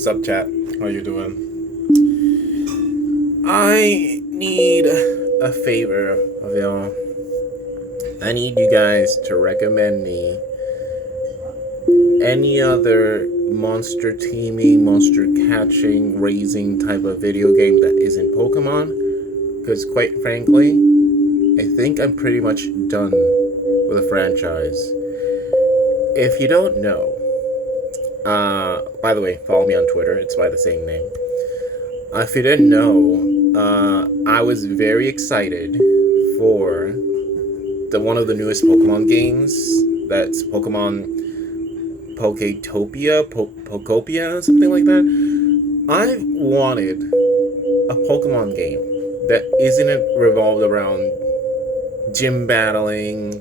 What's up, chat? How you doing? I need a favor of y'all. I need you guys to recommend me any other monster teaming, monster catching, raising type of video game that isn't Pokemon. Because quite frankly, I think I'm pretty much done with the franchise. If you don't know, by the way, follow me on Twitter. It's by the same name. If you didn't know, I was very excited for one of the newest Pokemon games. That's Pokemon Poketopia, Pokopia, something like that. I wanted a Pokemon game that isn't revolved around gym battling,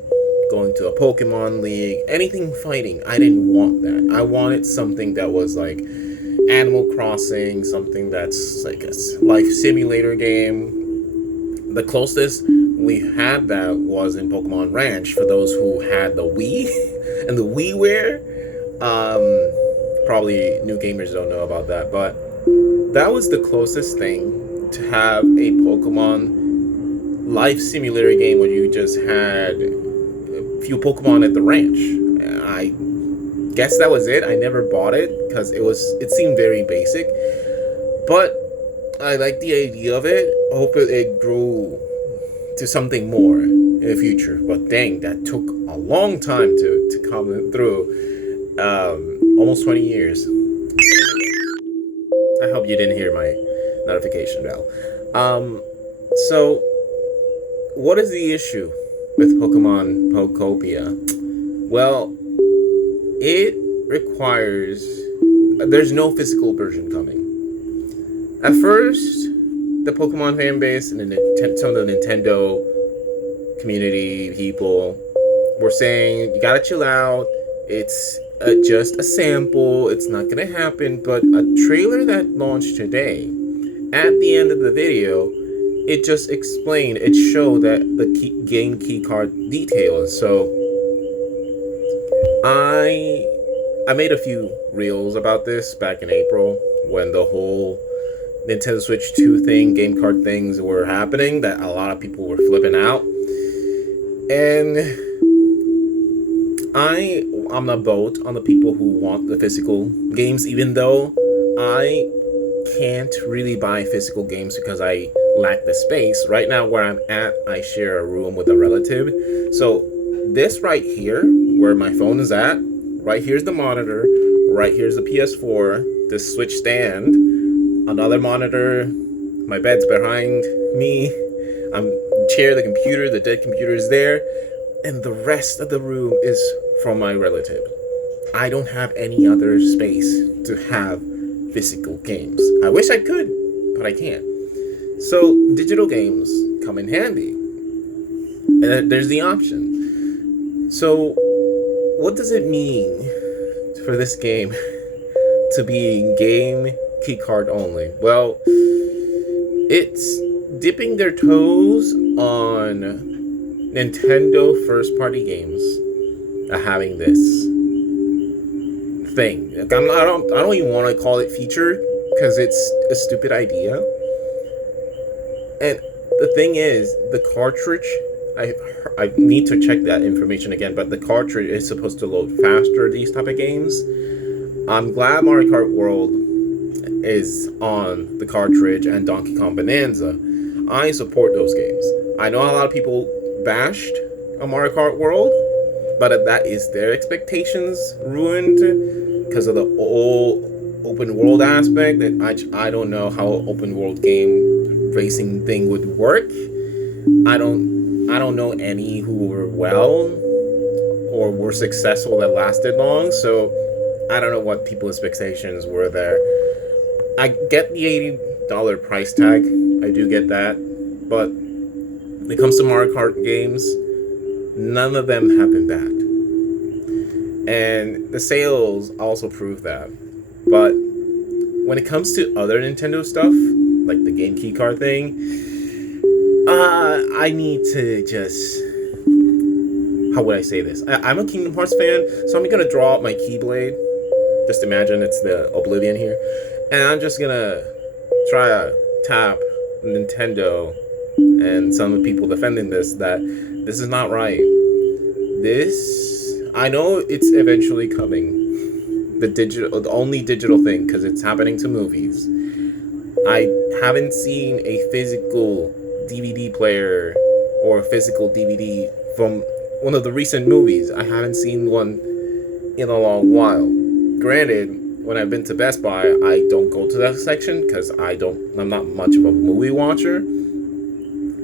going to a Pokemon League, anything fighting. I didn't want that. I wanted something that was like Animal Crossing, something that's like a life simulator game. The closest we had that was in Pokemon Ranch for those who had the Wii and the WiiWare. Probably new gamers don't know about that, but that was the closest thing to have a Pokemon life simulator game where you just had a few Pokemon at the ranch. I guess that was it. I never bought it because it seemed very basic, but I like the idea of it. I hope it grew to something more in the future. But dang, that took a long time to come through. Almost 20 years. I hope you didn't hear my notification bell. So what is the issue with Pokemon Pokopia? Well, it requires... There's no physical version coming. At first, the Pokemon fan base and some of the Nintendo community people were saying, you gotta chill out, it's just a sample, it's not gonna happen. But a trailer that launched today, at the end of the video, it just explained, it showed that the game keycard details. So I made a few reels about this back in April when the whole Nintendo Switch 2 thing, game card things were happening, that a lot of people were flipping out. And I'm a vote on the people who want the physical games, even though I can't really buy physical games because I lack the space. Right now where I'm at, I share a room with a relative. So this right here, where my phone is at, right here's the monitor, right here's the PS4, the Switch stand, another monitor, my bed's behind me, the computer, the dead computer is there, and the rest of the room is from my relative. I don't have any other space to have physical games. I wish I could, but I can't. So digital games come in handy. And there's the option. So what does it mean for this game to be game keycard only? Well, it's dipping their toes on Nintendo first-party games having this thing. I don't even want to call it feature because it's a stupid idea. And the thing is, the cartridge, I need to check that information again, but the cartridge is supposed to load faster these type of games. I'm glad Mario Kart World is on the cartridge and Donkey Kong Bonanza. I support those games. I know a lot of people bashed on Mario Kart World, but that is their expectations ruined because of the old open world aspect. That I don't know how open world game racing thing would work. I don't know any who were well or were successful that lasted long, so I don't know what people's expectations were there. I get the $80 price tag, I do get that, but when it comes to Mario Kart games, none of them have been bad. And the sales also prove that. But when it comes to other Nintendo stuff, like the game keycard thing, I need to just... How would I say this? I'm a Kingdom Hearts fan, so I'm gonna draw out my Keyblade Just imagine it's the Oblivion here. And I'm just gonna try to tap Nintendo and some of the people defending this that this is not right. This, I know it's eventually coming. The only digital thing, because it's happening to movies. I haven't seen a physical DVD player or a physical DVD from one of the recent movies. I haven't seen one in a long while. Granted, when I've been to Best Buy, I don't go to that section because I'm not much of a movie watcher.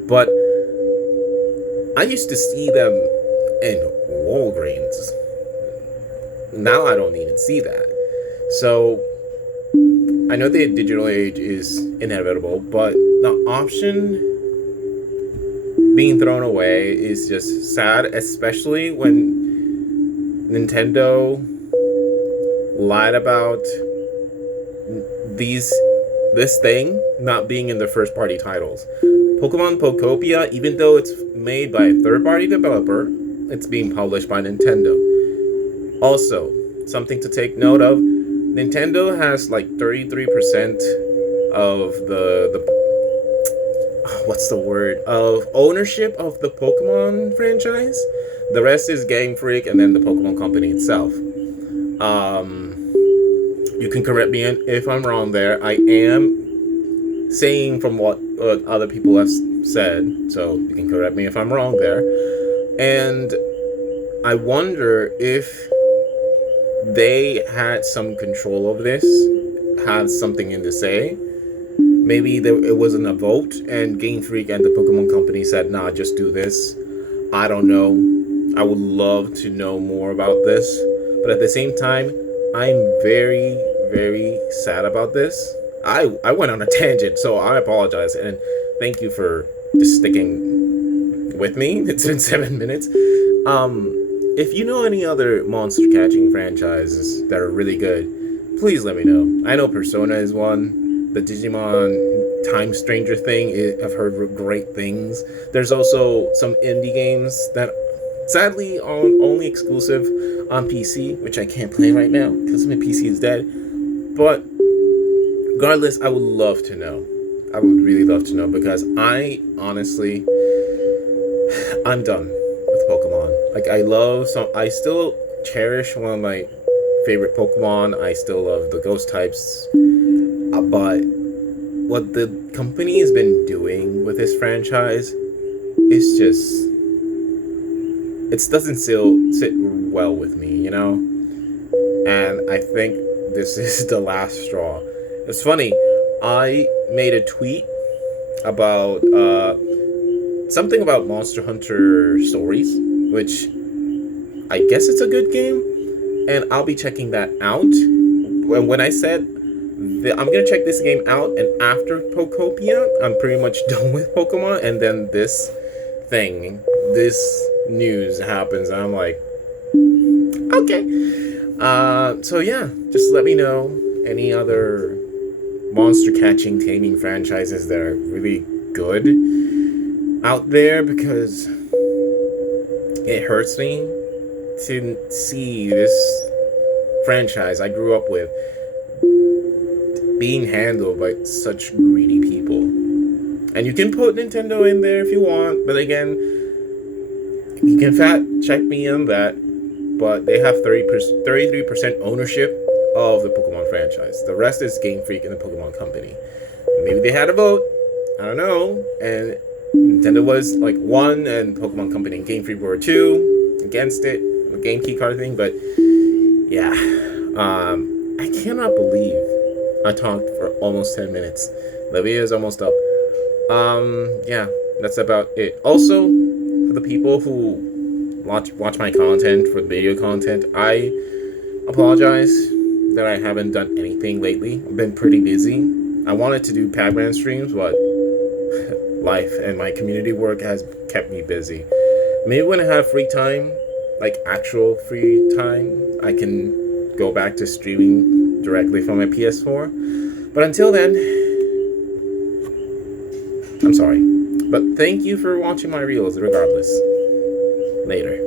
But I used to see them in Walgreens. Now I don't even see that. So I know the digital age is inevitable, but the option being thrown away is just sad, especially when Nintendo lied about this thing not being in the first party titles. Pokemon Pokopia, even though it's made by a third party developer, it's being published by Nintendo. Also, something to take note of, Nintendo has like 33% of the what's the word, of ownership of the Pokemon franchise. The rest is Game Freak and then the Pokemon Company itself. You can correct me if I'm wrong there. I am saying from what other people have said, so you can correct me if I'm wrong there. And I wonder if they had some control of this, had something in to say. Maybe it wasn't a vote, and Game Freak and the Pokemon Company said, nah, just do this. I don't know. I would love to know more about this. But at the same time, I'm very, very sad about this. I went on a tangent, so I apologize. And thank you for just sticking with me. It's been 7 minutes. If you know any other monster catching franchises that are really good, please let me know. I know Persona is one. The Digimon Time Stranger thing, I've heard great things. There's also some indie games that sadly are only exclusive on PC, which I can't play right now because my PC is dead. But regardless, I would love to know. I would really love to know, because I honestly, I'm done with Pokemon. Like, I still cherish one of my favorite Pokemon. I still love the ghost types. But what the company has been doing with this franchise is just, it doesn't sit well with me, you know? And I think this is the last straw. It's funny, I made a tweet about something about Monster Hunter Stories, which I guess it's a good game, and I'll be checking that out. When I said I'm gonna check this game out, and after Pokopia, I'm pretty much done with Pokemon, and then this news happens, and I'm like, okay. So yeah, just let me know any other monster catching taming franchises that are really good out there, because it hurts me to see this franchise I grew up with being handled by such greedy people. And you can put Nintendo in there if you want, but again, you can fact check me on that, but they have 33% ownership of the Pokemon franchise. The rest is Game Freak and the Pokemon Company. Maybe they had a vote, I don't know, and Nintendo was like 1, and Pokemon Company and Game Freak were 2 against it, the game key card thing. But yeah, I cannot believe I talked for almost 10 minutes. The video is almost up. Yeah, that's about it. Also, for the people who watch my content, for video content, I apologize that I haven't done anything lately. I've been pretty busy. I wanted to do Pac-Man streams, but life and my community work has kept me busy. Maybe when I have free time, like actual free time, I can go back to streaming directly from my PS4. But until then, I'm sorry. But thank you for watching my reels regardless. Later.